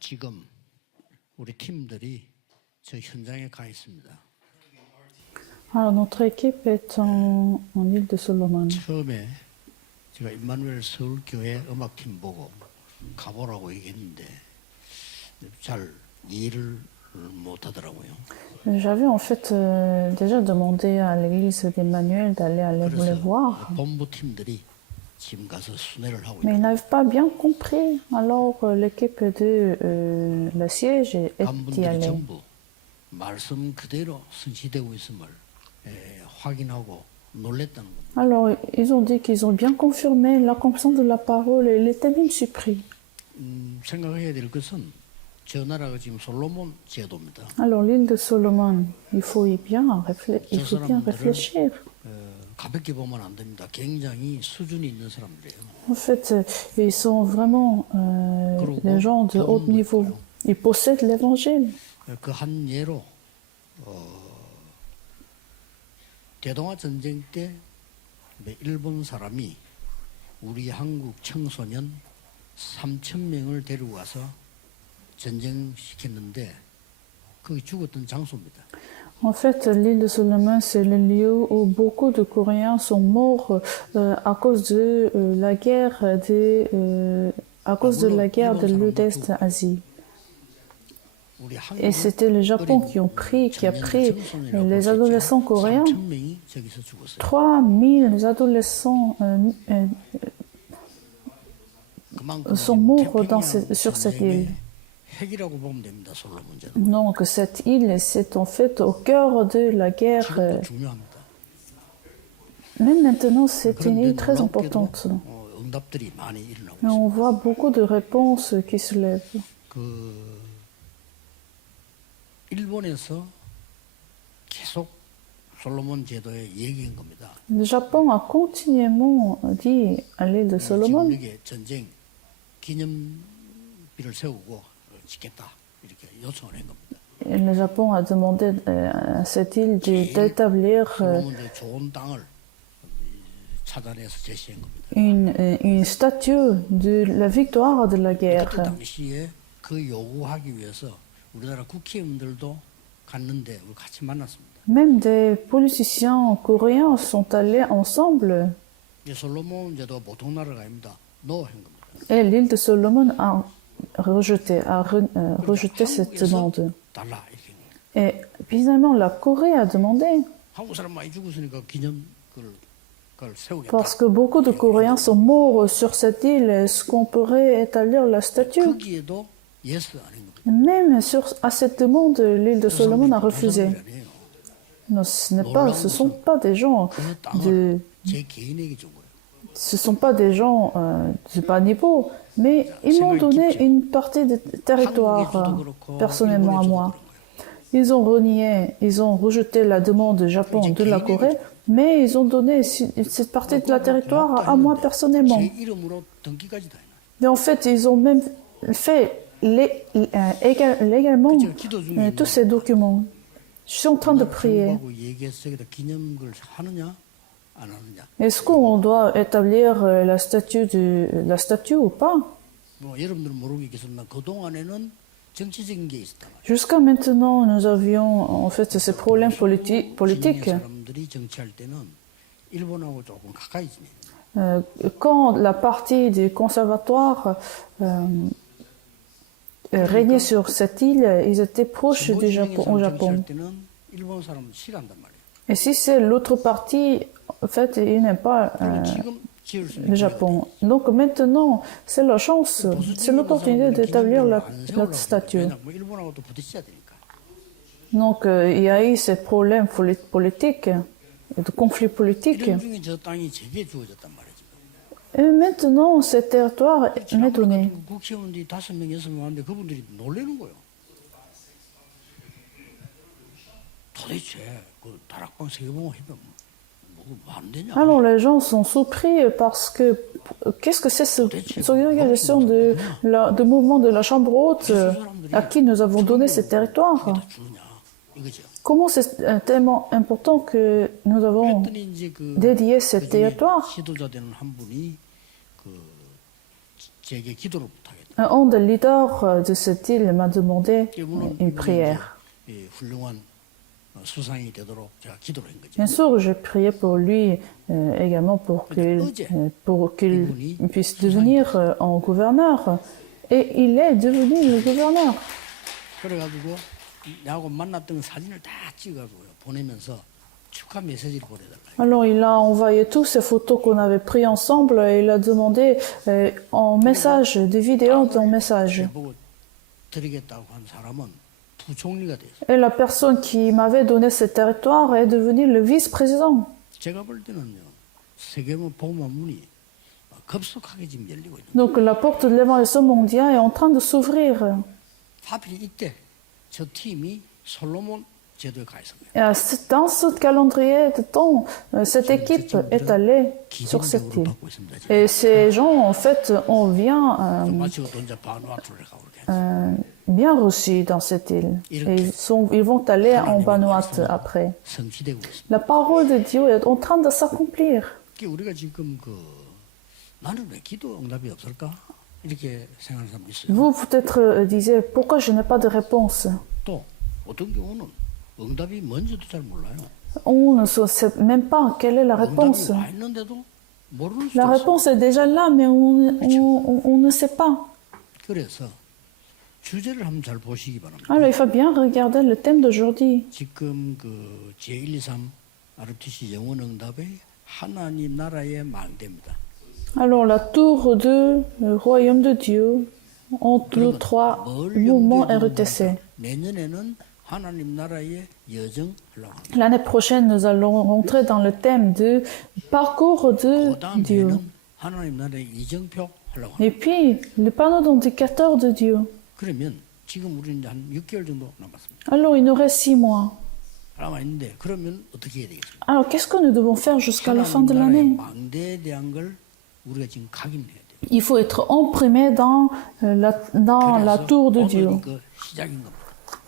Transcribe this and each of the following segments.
지금 우리 팀들이 저 현장에 가 있습니다. Alors, notre équipe est en île de Solomon. 처음에 제가 임마누엘 서울교회 음악팀 보고 가보라고 얘기했는데 잘 이해를 못 하더라고요. J'avais en fait déjà demandé à l'église d'Emmanuel d'aller les 그래서 voir, 본부팀들이 지금 가서 순회를 하고 mais ils 있고 n'avaient pas bien compris. Alors, l'équipe de la siège est y 간분들이 allée. 전부 말씀 그대로 성취되고 있음을 확인하고 놀랬다는 겁니다. Alors, ils ont dit qu'ils ont bien confirmé l'accomplissement de la parole et ils étaient même surpris. 생각해야 될 것은 저 나라가 지금 솔로몬 제도입니다. Alors, l'île de Solomon, il faut bien réfléchir. 가볍게 보면 안 됩니다. 굉장히 수준이 있는 사람들이에요. En fait, ils sont vraiment des gens de haut niveau. Ils possèdent l'évangile. 그 한 예로 대동아 전쟁 때 일본 사람이 우리 한국 청소년 3,000명을 데리고 가서 전쟁시켰는데 거기 죽었던 장소입니다. En fait, l'île de Solomon, c'est le lieu où beaucoup de Coréens sont morts à cause de la guerre de l'Est Asie. Et c'était le Japon qui a pris les adolescents coréens. 3,000명이 저기서 죽었어요. 3000 adolescents sont morts sur cette île. 핵이라고 보면 됩니다. 솔로몬 제도. Donc cette île, c'est en fait au cœur de la guerre. 지금도 중요합니다. Même maintenant, c'est une île très importante. 응답들이 많이 일어나고 Et 있습니다. on voit beaucoup de réponses qui se lèvent. 그 일본에서 계속 솔로몬 제도에 얘기한 겁니다. Le Japon a continuellement dit à l'île de Solomon, 지금 여기 전쟁 기념비를 세우고 짓겠다 이렇게 요청을 한 겁니다. et le Japon a demandé à cette île d'établir 솔로몬의 좋은 땅을 찾아내서 제시한 겁니다. une statue de la victoire de la 그때 guerre. 당시에 그 요구하기 위해서 우리나라 국회의원들도 갔는데 우리 같이 만났습니다. Même des politiciens coréens sont allés ensemble 이 솔로몬 제도가 보통 나라가 아닙니다. 노 한 겁니다. et l'île de Solomon a rejeté cette demande. 달라 이렇게. Et finalement, la Corée a demandé, 한국 사람 많이 죽었으니까 기념 그걸 세우겠다. parce que beaucoup de Coréens sont morts sur cette île, est-ce qu'on pourrait établir la statue? 거기에도 예스 안 한 겁니다. Même à cette demande, l'île de Solomon a refusé. 아니에요. Non, ce sont pas des gens 그 땅을 de, 제 개인에게 준 거예요. ce sont pas des gens de bas niveau, mais ils m'ont donné une partie de territoire personnellement à moi. Ils ont rejeté la demande du Japon de la Corée, mais ils ont donné cette partie de la territoire à moi personnellement. 제 이름으로 등기까지 다 해놔요. Et en fait, ils ont même fait légalement tous ces documents. Je suis en train de prier. 한국하고 얘기해서 여기다 기념글 하느냐 안 하느냐. Est-ce qu'on doit établir la statue ou pas? 뭐 여러분들 모르겠겠지만 그 동안에는 정치적인 게 있었다. Jusqu'à maintenant, nous avions en fait ces problèmes politiques. 사람들이 정치할 때는 일본하고 조금 가까이 지내요. Quand la partie des conservatoires régnait sur cette île, ils étaient proches du Japon, au Japon. 정치할 때는 일본 사람은 싫어한단 말이에요. Et si c'est l'autre partie, en fait, ils n'aiment pas 그리고 지금 지을 수 le 있는 Japon. Donc maintenant, c'est la chance, c'est l'opportunité d'établir la statue. 왜냐면 일본하고 또 부딪혀야 되니까. Donc il y a eu ces problèmes politiques, de conflits politiques. 이런 중에 저 땅이 제게 주어졌단 말이죠. Et maintenant, ce territoire m'est donné. 국회의원들이 5명, 6명 왔는데 그분들이 놀라는 거예요. 도대체 그 다락방 세계봉 해면 뭐 안 되냐? Alors les gens sont surpris parce que qu'est-ce que c'est cette organisation de mouvement de la Chambre haute à qui nous avons donné ce territoire? 다 주느냐 이거죠. Comment c'est tellement important que nous avons 그랬더니 이제 그 dédié ce territoire? 지도자 되는 한 분이 그 제게 기도를 부탁했다. Un des leaders de cette île m'a demandé 물론 une 이분이 prière. 이제 이 훌륭한 수상이 되도록 제가 기도를 한 거죠. Bien sûr, j'ai prié pour lui également pour qu'il puisse devenir un gouverneur. Et il est devenu le gouverneur. 그래가지고 나하고 만났던 사진을 다 찍어가지고요 보내면서 축하 메시지를 보내달라. Alors il a envoyé toutes ces photos qu'on avait prises ensemble et il a demandé en message, des vidéos en message. 보고 드리겠다고 한 사람은 부총리가 됐어요. Et la personne qui m'avait donné ce territoire est devenue le vice-président. 제가 볼 때는요 세계문 복음화 문이 급속하게 지금 열리고 있는. Donc la porte de l'évangélisation mondiale est en train de s'ouvrir. 하필 이때 저 팀이 솔로몬 제도에 가 있었어요. Et dans ce calendrier de temps, cette équipe est allée sur cette 기본적으로 île. 받고 있습니다. 지금. Et ces gens, en fait, on vient 마치고 또 이제 바누아투를 가고 이렇게. bien reçus dans cette île. Et ils vont aller en Vanuatu après. 성취되고 있습니다. La parole de Dieu est en train de s'accomplir. 우리가 지금 나는 왜 기도 응답이 없을까? 이렇게 생각하는 사람도 있어요. Vous peut-être disiez, pourquoi je n'ai pas de réponse? 또 어떤 경우는 응답이 뭔지도 잘 몰라요. On ne sait même pas quelle est la réponse. 응답이 와 있는데도 모르는 수도 La 있어요. réponse est déjà là, mais on ne sait pas. 그래서 주제를 한번 잘 보시기 바랍니다. Alors il faut bien regarder le thème d'aujourd'hui. 지금 제123 RTC 영원 응답의 하나님 나라의 망대입니다. Alors la tour du royaume de Dieu entre les trois mouvements RTC. 내년에는 하나님 나라의 여정 하려고 합니다. L'année prochaine, nous allons rentrer dans le thème du parcours de Dieu. 그다음에는 하나님 나라의 이정표 하려고 합니다. Et puis, le panneau d'indicateur de Dieu. 그러면 지금 우리는 한 6개월 정도 남았습니다. Alors, il nous reste 6 mois. 남아 있는데 그러면 어떻게 해야 되겠습니까? Alors, qu'est-ce que nous devons faire jusqu'à la fin de 하나님 나라의 l'année? 망대에 대한 걸 우리가 지금 각인해야 돼요. Il faut être imprimé dans la tour de Dieu. 오늘이 그 시작인 겁니다.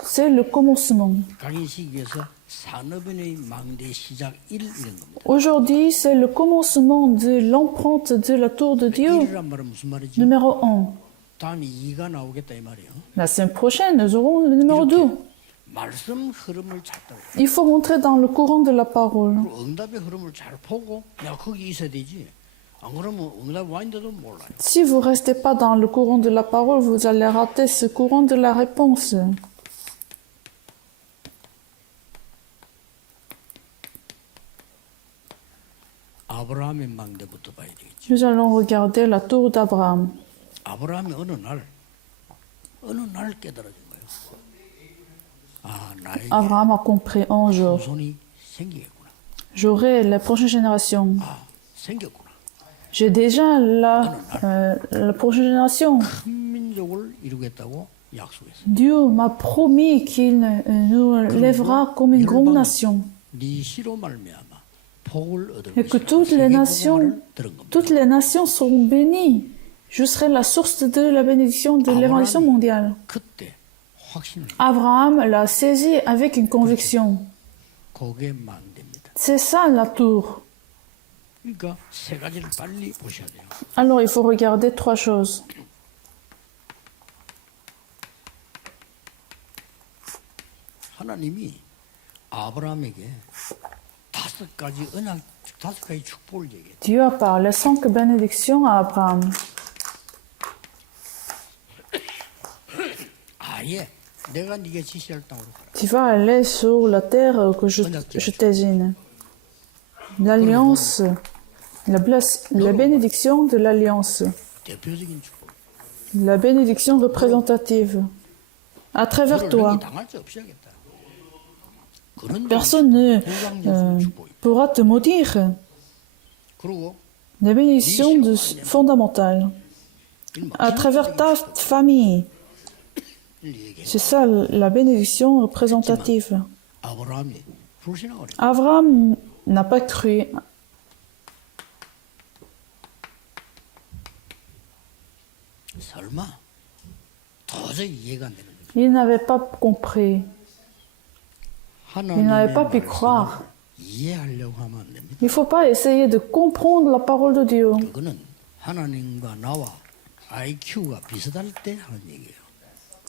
C'est le commencement. 각인시키기 위해서 산업인의 망대 시작 1 이런 겁니다. Aujourd'hui, c'est le commencement de l'empreinte de la tour de Dieu, 1이란 말은 무슨 말이죠? numéro 1. 다음에 2가 나오겠다 이 말이에요. La semaine prochaine, nous aurons le numéro 2. 말씀 흐름을 잘 따라. Il faut rentrer dans le courant de la parole. 그리고 응답의 흐름을 잘 보고 내가 거기 있어야 되지. 안 그러면 응답 와 있는데도 몰라요. Si vous ne restez pas dans le courant de la parole, vous allez rater ce courant de la réponse. 아브라함의 망대부터 봐야 되겠죠. Nous allons regarder la tour d'Abraham. 아브라함이 어느 날 깨달아진 거예요. 아, 나에게 Abraham a compris un jour. 후손이 생기겠구나. J'aurai les prochaines générations. 아, 생겼구나. J'ai déjà la prochaine génération. 큰 민족을 이루겠다고 약속했어요. Dieu m'a promis qu'il nous lèvera comme une grande nation. 네 시로 말미암아 복을 얻을 Et que 것이다. 세계복음화를 들은 겁니다. toutes les nations seront bénies. Je serai la source de la bénédiction de l'évangélisation mondiale. 그때 확신을 Abraham l'a saisi avec une conviction. 그게 망대입니다. C'est ça la tour. 그러니까 세 가지를 빨리 보셔야 돼요. Alors il faut regarder 3 choses. 하나님이 아브라함에게 5가지 언약, 5가지 축복을 얘기해요. Dieu a parlé 5 bénédictions à Abraham. 아예 내가 네게 지시할 땅으로 가라. Tu vas aller sur la terre que je désigne. L'alliance, la bénédiction de l'alliance. 대표적인 축복. La bénédiction représentative. À travers toi, 당할 수 없어야겠다. 그런 personne ne 축복이. pourra te maudire. 그리고 La bénédiction fondamentale. À travers ta famille. 얘기해. C'est ça la bénédiction représentative. 아브라함이 불신하고 그래. Abraham n'a pas cru. 설마 도저히 이해가 안 되는 거예요. Il n'avait pas compris. Il n'avait pas pu croire. 이해하려고 하면 안 됩니다. Il ne faut pas essayer de comprendre la parole de Dieu. 그거는 하나님과 나와 IQ가 비슷할 때 하는 얘기예요.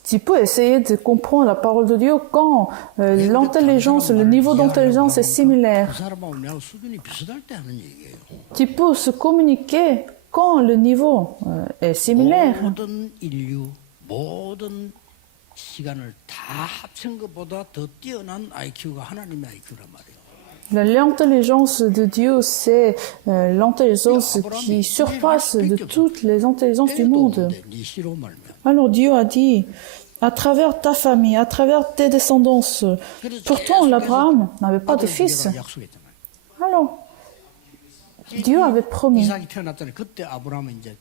Tu peux essayer de comprendre la parole de Dieu quand l'intelligence, le niveau d'intelligence est similaire. 그 사람하고 내하고 수준이 비슷할 때 하는 얘기예요. Tu peux se communiquer quand le niveau est similaire. 모든 인류, 모든 시간을 다 합친 것보다 더 뛰어난 IQ가 하나님의 IQ란 말이에요. L'intelligence de Dieu, c'est l'intelligence qui surpasse de toutes les intelligences du monde. 네 씨로 말면. Alors Dieu a dit, à travers ta famille, à travers tes descendances, pourtant l'Abraham n'avait pas de fils. 약속했잖아요. Alors, Dieu avait promis. 이삭이 태어났잖아요. 그때 아브라함은 이제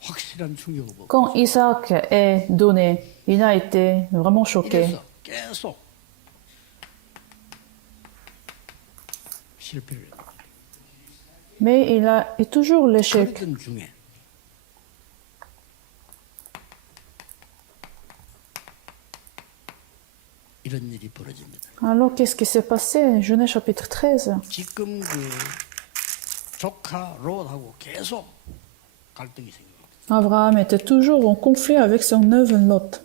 확실한 충격을 받고 Quand Isaac est donné, il a été vraiment choqué. 이래서 계속 실패를 했거든요. Mais il a eu toujours l'échec. 그러던 중에 이런 일이 벌어집니다. Alors, qu'est-ce qui s'est passé? Genèse chapitre 13. 지금 그 조카 롯하고 계속 갈등이 생깁니다. Abraham était toujours en conflit avec son neveu Lot.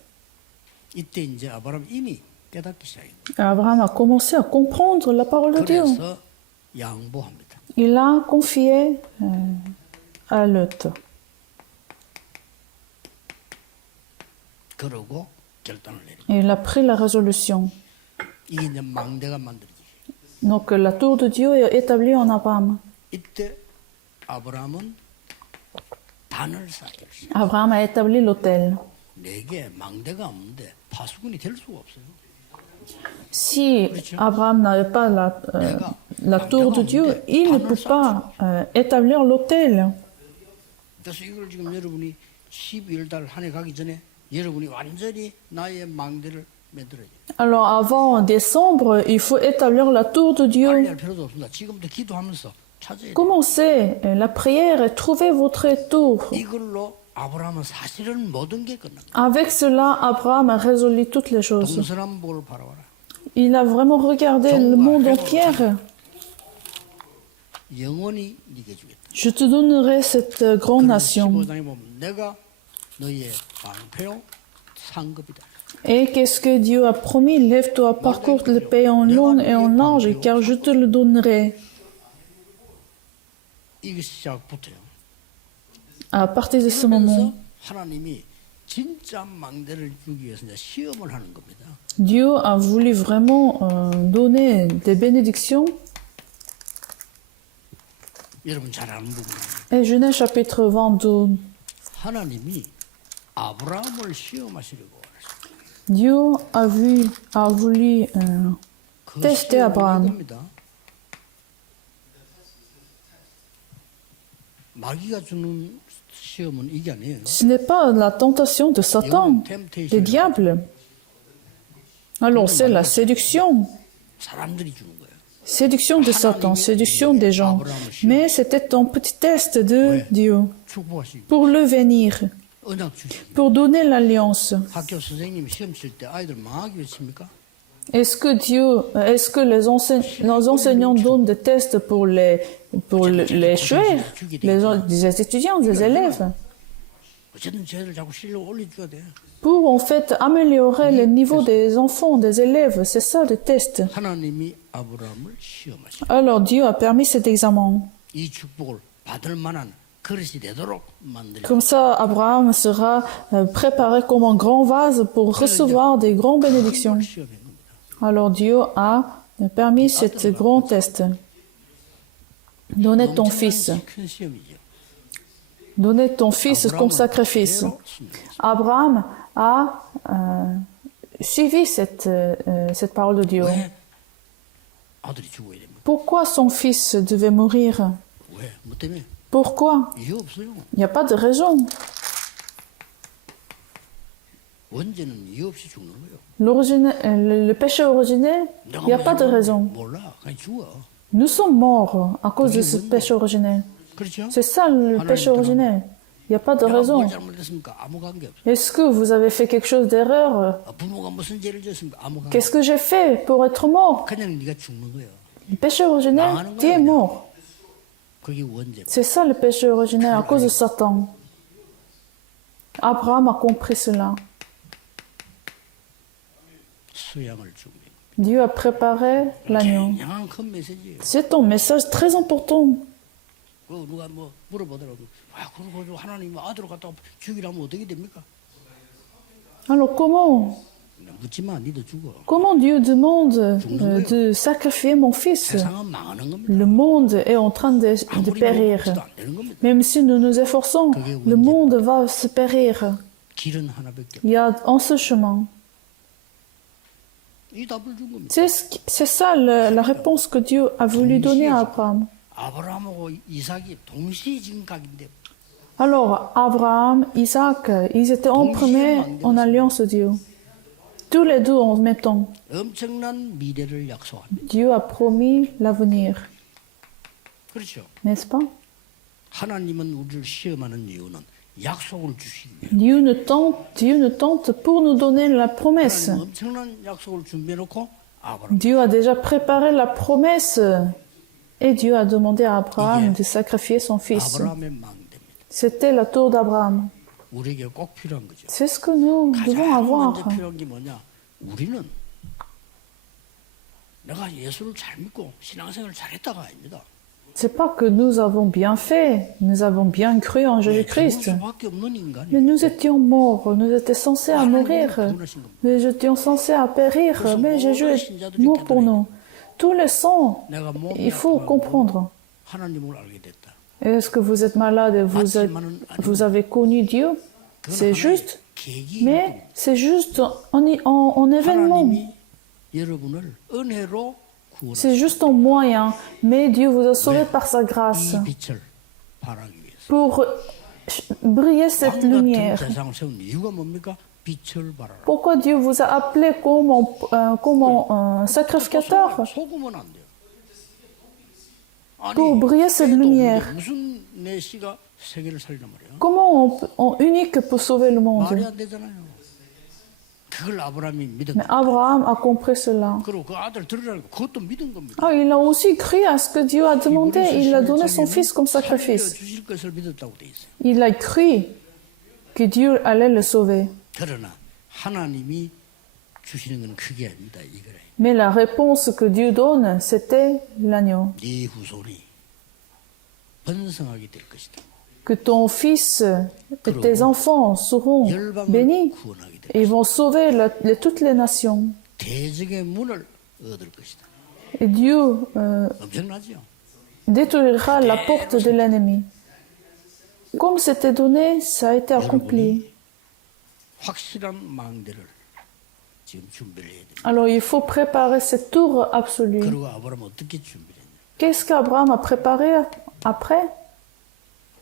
이때 이제 아브라함 이미 깨닫기 시작합니다. Abraham a commencé à comprendre la parole de Dieu. 그래서 양보합니다. Il a confié à Lot. 그러고 결단을 내립니다. Et il a pris la résolution. 이게 이제 망대가 만들어지죠. Donc la tour de Dieu est établie en Abraham. 이때 아브라함은 단을 쌓기를 시작. Abraham a établi l'autel. 내게 망대가 없는데 파수꾼이 될 수가 없어요. Si Abraham n'avait pas la tour de Dieu, il ne peut pas établir l'autel. 그래서 이걸 지금 여러분이 12월 한 해 가기 전에 여러분이 완전히 나의 망대를 만들어야 돼요. Alors avant décembre, il faut établir la tour de 빨리 Dieu. 할 필요도 없습니다. 지금부터 기도하면서 찾아야 돼요. Commencez la prière et trouvez votre tour. 이걸로 아브라함은 사실은 모든 게 끝납니다. Avec cela, Abraham a résolu toutes les choses. 동서남북을 바라봐라. Il a vraiment regardé le monde entier. 영원히 네게 주겠다. Je te donnerai cette grande nation. 15장에 보면 내가 너희의 방패요 상급이다. Et qu'est-ce que Dieu a promis? Lève-toi, parcours le pays en long et en large, car je te le donnerai. 이게 시작부터요. À partir de ce 그러면서 moment, 하나님이 진짜 망대를 주기 위해서 이제 시험을 하는 겁니다. Dieu a voulu vraiment donner des bénédictions. 여러분 잘 아는 부분입니다. Et Genèse chapitre 22, 하나님이 아브라함을 시험하시려고 하셨어요. Dieu a voulu 그 tester 시험은 Abraham. 이겁니다. 마귀가 주는 시험은 이게 아니에요. Ce n'est pas la tentation de Satan, des diables. Alors c'est la séduction. 사람들이 주는 거예요. Séduction de Satan, séduction des gens. Mais c'était un petit test de Dieu 축복하시고 pour le venir, 언약 주시고 pour donner l'alliance. 학교 선생님이 시험 칠 때 아이들 망하기 왜 칩니까? Est-ce que les enseignants donnent des tests pour les tuer, les étudiants, les élèves, 어쨌든 쟤들 자꾸 실력 올려줘야 돼. pour en fait améliorer le niveau des enfants, des élèves? C'est ça le test. 하나님이 아브라함을 시험하시고 Alors Dieu a permis cet examen. 이 축복을 받을 만한 그릇이 되도록 만들고 Comme ça, Abraham sera préparé comme un grand vase pour recevoir des grandes bénédictions. 시험한 겁니다. Alors Dieu a permis cet grand test. Donner ton fils. 큰 시험이죠. Donner ton fils comme sacrifice. Abraham a suivi cette parole de Dieu. 왜 아들이 죽어야 됩니까? Pourquoi son fils devait mourir? 왜? 뭐 때문에? Pourquoi? 이유 없어요. Il n'y a pas de raison. 원죄는 이유 없이 죽는 거예요. Le péché originel, il n'y a pas de raison. 몰라, 그냥 죽어. Nous sommes morts à cause de ce péché originel. 그렇죠? C'est ça le péché originel. Il n'y a pas de 내가 raison. 뭘 잘못했습니까? 아무 관계 없어. Est-ce que vous avez fait quelque chose d'erreur? 부모가 무슨 죄를 지었습니까? 아무 관계 없어. Qu'est-ce que j'ai fait pour être mort? 그냥 네가 죽는 거예요. Le péché originel, tu es mort. 그게 원죄. C'est ça le péché originel à cause de Satan. Abraham a compris cela. 수양을 준비. Dieu a préparé l'agneau. 굉장한 큰 메시지예요. C'est un message très important. 그 누가 뭐 물어보더라고. 아, 그러고 하나님 아들을 갖다 죽이라면 어떻게 됩니까? Alors 묻지마, 니도 죽어. comment Dieu demande de sacrifier mon fils? 세상은 망하는 겁니다. Le monde est en train de 아무리 périr. 노력해도 안 되는 겁니다. Même si nous nous efforçons, le monde va se périr. 길은 하나밖에 없어. Il y a un seul chemin. 이 답을 준 겁니다. C'est ça la réponse que Dieu a voulu donner à Abraham. 아브라함하고 이삭이 동시에 지금 각인데 Alors, Abraham, Isaac, ils étaient en premier en alliance de Dieu. Tous les deux en même temps. 엄청난 미래를 약속합니다. Dieu a promis l'avenir, 그렇죠. n'est-ce pas? 하나님은 우리를 시험하는 이유는 약속을 주시기 위해. Dieu nous tente pour nous donner la promesse. 하나님 엄청난 약속을 준비해놓고 아브라함 Dieu a déjà préparé la promesse et Dieu a demandé à Abraham de sacrifier son fils. 아브라함의 망대입니다. C'était la tour d'Abraham. 우리에게 꼭 필요한 거죠. C'est ce que nous devons 가장 avoir. 먼저 필요한 게 뭐냐? 우리는 내가 예수를 잘 믿고 신앙생활을 잘했다가 아닙니다. C'est pas que nous avons bien fait, nous avons bien cru en 죽을 Jésus-Christ. 수밖에 없는 인간이. Mais nous étions morts, nous étions censés à mourir. Nous étions censés à périr, mais Jésus est mort pour nous. Tous les saints, 내가 몸이 il faut 아프고 comprendre. 하나님을 알게 됐다. Est-ce que vous êtes malade et vous avez connu Dieu? C'est juste, 계기. mais c'est juste en événement. 하나님이 여러분을 은혜로 구원하셨다. C'est juste un moyen, mais Dieu vous a sauvé par sa grâce 이 빛을 발하기 위해서. pour briller cette 왕 같은 lumière. 세상을 세운 이유가 뭡니까? 빛을 발하라. Pourquoi Dieu vous a appelé comme un sacrificateur? 속으면 안 돼요. 아니, Pour briller cette 때도 lumière. 없는데 무슨 내 씨가 세계를 살리란 말이에요. Comment on unique peut sauver le monde? 말이 안 되잖아요. 그걸 아브라함이 믿었고 Mais Abraham a compris cela. 그리고 그 아들 들으라고 그것도 믿은 겁니다. Ah, il a aussi cru à ce que Dieu a demandé. Il a donné son fils comme sacrifice. 주실 것을 믿었다고 돼 있어요. Il a cru que Dieu allait le sauver. 그러나 하나님이 주시는 건 그게 아닙니다. 이거래. Mais la réponse que Dieu donne, c'était l'agneau. 네 후손이 번성하게 될 것이다. Que ton fils et tes enfants seront bénis. 열방을 구원하게 될 Et ils vont sauver toutes les nations. 대적의 문을 얻을 것이다. Et Dieu 엄청나죠? détruira la porte de l'ennemi. Comme c'était donné, ça a été accompli. 확실한 망대를 지금 준비를 해야 됩니다. Alors il faut préparer cette tour absolue. 그리고 아브라함 어떻게 준비를 했냐? Qu'est-ce qu'Abraham a préparé après?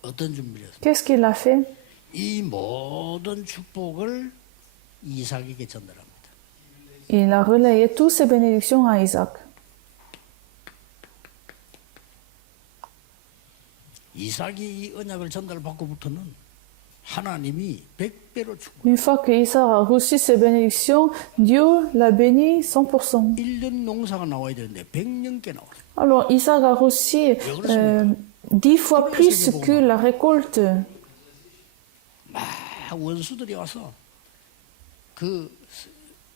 어떤 준비를 했어요? Qu'est-ce qu'il a fait? 이 모든 축복을 이삭에게 전달합니다. Il a relayé toutes ces bénédictions à Isaac. 이삭이 이 언약을 전달받고부터는 하나님이 100배로 축복. Une fois que Isaac a reçu ces bénédictions, Dieu l'a béni 100%. 1년 농사가 나와야 되는데 100년께 나와요. Alors Isaac a reçu 10 fois plus que la récolte. 막 원수들이 와서 그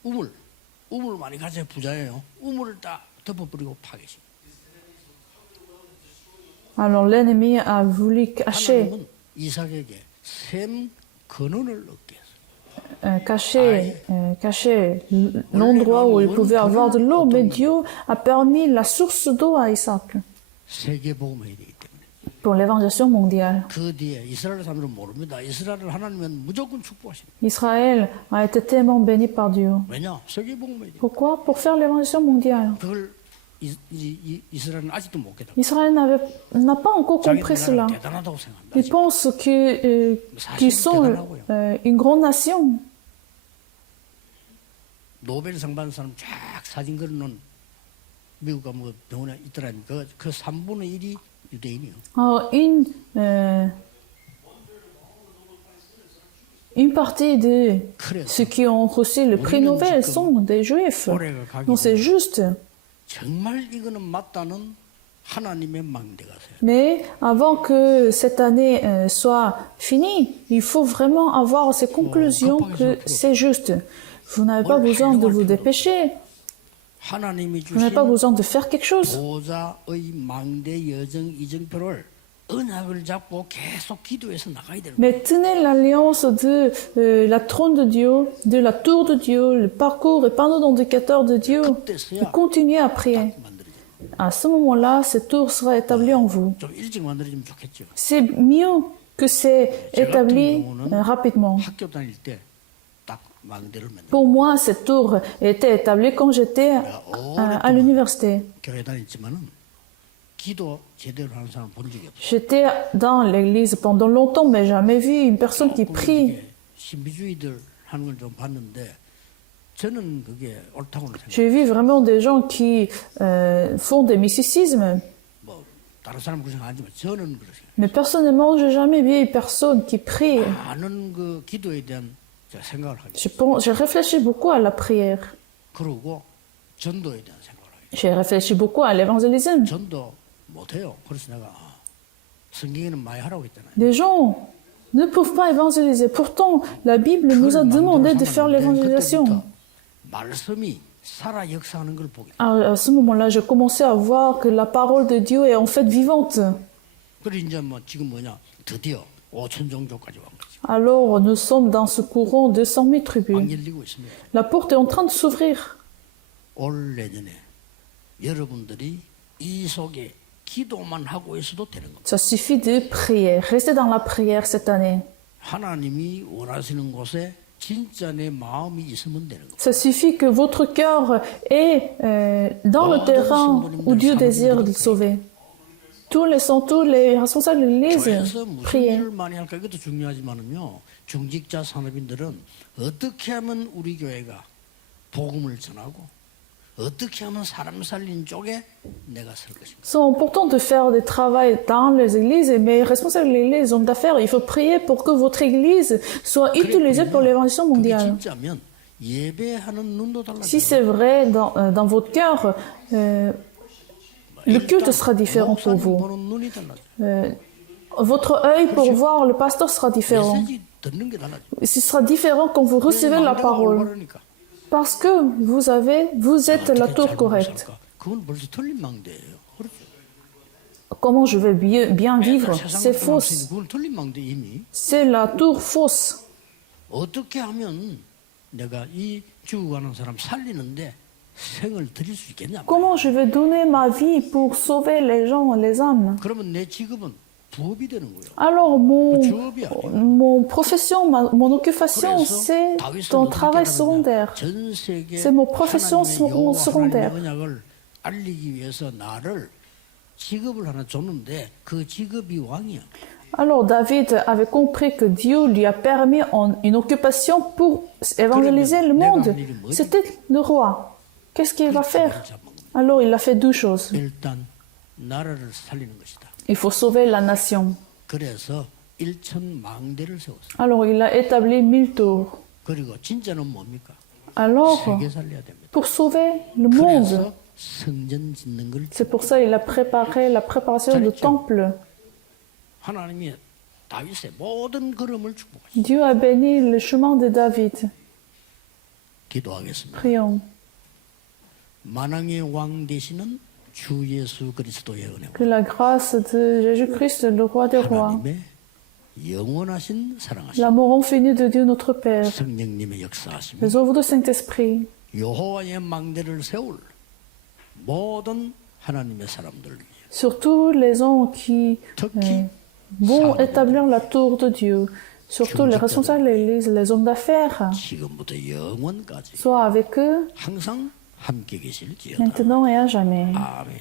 우물 많이 가져야 부자예요. 우물을 다 덮어버리고 파괴십니다. Alors l'ennemi a voulu cacher, 하나님은 이삭에게 샘 근원을 얻게 했어요. cacher l'endroit où il pouvait avoir de l'eau, mais Dieu a permis la source d'eau à Isaac 세계복음해야 되기 때문에. pour l'évangélisation mondiale. 그 뒤에 이스라엘 사람들은 모릅니다. 이스라엘을 하나님은 무조건 축복하십니다. Israël a été tellement béni par Dieu. 왜냐? 세계복음해야 돼. Pourquoi? Pour faire l'évangélisation mondiale. 그걸 이스라엘은 아직도 못 깨닫고 Israël n'a pas encore compris cela. 대단하다고 생각합니다. Ils pensent qu'ils sont une grande nation. 노벨상 받은 사람 쫙 사진 걸어놓은 미국 가면 그 병원에 있더라니까 그 3분의 1이 유대인이요. Alors, une partie de ceux qui ont reçu le prix Nobel sont des juifs. 올해가 가기 Donc c'est juste. 정말 이거는 맞다는 하나님의 망대가 세요. Mais avant que cette année soit finie, il faut vraiment avoir ces conclusions que c'est juste. Vous n'avez pas besoin de vous dépêcher. 하나님이 Vous n'avez pas 주신 besoin de faire quelque chose. 보좌의 망대 여정 이정표를 언약을 잡고 계속 기도해서 나가야 되는 거예요. Mais tenez l'alliance de la trône de Dieu, de la tour de Dieu, le parcours et panneau d'indicateur de Dieu. Et 그때서야 continuez à prier. 만들어져요. À ce moment-là, cette tour sera établie en vous. 좀 일찍 만들어지면 좋겠죠. C'est mieux que c'est établi rapidement. 학교 다닐 때 딱 망대를 만들어. Pour moi, cette tour était établie quand j'étais à l'université. 교회 다녔지만은 기도 제대로 하는 사람 본 적이 없어요. J'étais dans l'église pendant longtemps, mais jamais vu une personne qui prie. 이게 신비주의들 하는 걸 좀 봤는데 저는 그게 옳다고는 생각해요. J'ai vu vraiment des gens qui font des mysticismes. 뭐 다른 사람 그렇게 생각하지만 저는 그렇게 생각해요. Mais personnellement, j'ai jamais vu une personne qui prie. 많은 그 기도에 대한 제가 생각을 하게 돼요. J'ai réfléchi beaucoup à la prière. 그러고 전도에 대한 생각을 하게 돼요. J'ai réfléchi beaucoup à l'évangélisme. 전도 못해요. 그래서 내가 성경에는 많이 하라고 했잖아요. Les gens ne peuvent pas évangéliser. Pourtant, la Bible nous a demandé de faire l'évangélisation. 그때부터 말씀이 살아 역사하는 걸 보게 돼요. À ce moment-là, j'ai commencé à voir que la parole de Dieu est en fait vivante. 그리고 이제 뭐 지금 뭐냐 드디어 5천 종족까지 온 거죠. Alors, nous sommes dans ce courant de 100 000 tribus. 막 열리고 있습니다. La porte est en train de s'ouvrir. 올 내년에 여러분들이 이 속에 기도만 하고 있어도 되는 겁니다. Ça suffit de prier. Restez dans la prière cette année. 하나님이 원하시는 곳에 진짜 내 마음이 있으면 되는 겁니다. Ça suffit que votre cœur est dans le terrain où Dieu désire le sauver. Tous les saints, tous les responsables de l'Église, 교회에서 무슨 priez. 일을 많이 할까 이것도 중요하지만은요. 중직자 산업인들은 어떻게 하면 우리 교회가 복음을 전하고 어떻게 하면 사람 살린 쪽에 내가 설 것인가. C'est important de faire des travaux dans les églises, mais les responsables de l'église, les hommes d'affaires, il faut prier pour que votre église soit utilisée pour l'évangélisation 그게 mondiale. 진짜면 예배하는 눈도 Si 달라져요. c'est vrai dans votre cœur, le culte sera différent pour 목사님 vous. 보는 눈이 달라져요. Votre œil pour voir le pasteur sera différent. 메시지 듣는 게 달라져요. Ce sera différent quand vous recevez la 망대가 parole. 올바르니까. Parce que vous êtes la 어떻게 tour 잘못 correcte. 살까? 그건 벌써 틀린 망대예요. 그렇죠? Comment je vais bien vivre? 세상 C'est 사람들은 fausse. 그건 틀린 망대 이미. C'est la tour fausse. 어떻게 하면 내가 이 죽어가는 사람 살리는데 생을 드릴 수 있겠냐? Comment je vais donner ma vie pour sauver les gens, les âmes? 그러면 내 직업은 부업이 되는 거예요. Alors, 주업이 아니에요. mon profession, mon occupation, 그래서 c'est 다윗은 ton 어떻게 travail 깨달았냐? secondaire. 전 세계 C'est mon profession 하나님의 여호와 secondaire. 하나님의 언약을 알리기 위해서 나를 직업을 하나 줬는데 그 직업이 왕이야. Alors, David avait compris que Dieu lui a permis une occupation pour évangéliser le monde. C'était le roi. Qu'est-ce qu'il va faire? Alors, il a fait deux choses. 일단 나라를 살리는 것이다. Il faut sauver la nation. 그래서 1천 망대를 세웠어. Alors, il a établi 1000 tours. 그리고 진짜는 뭡니까? Alors, 세계 살려야 됩니다. pour sauver le monde, 그래서 성전 짓는 걸 c'est pour ça qu'il a préparé la préparation du temple. 하나님이 다윗의 모든 걸음을 축복하시고 Dieu a béni le chemin de David. 기도하겠습니다. Prions. 만왕의 왕 되시는 주 예수 그리스도의 은혜와 Que la grâce de Jésus-Christ, le roi des rois, 하나님의 영원하신 사랑하심 l'amour infini de Dieu notre Père, 성령님의 역사하심 les œuvres du Saint-Esprit, 여호와의 망대를 세울 모든 하나님의 사람들을 위해 surtout les hommes qui 특히 vont établir la tour de Dieu, surtout les responsables de l'Église, les hommes d'affaires, 지금부터 영원까지 soient avec eux 항상 함께 계실지어다. maintenant et à jamais. 아멘.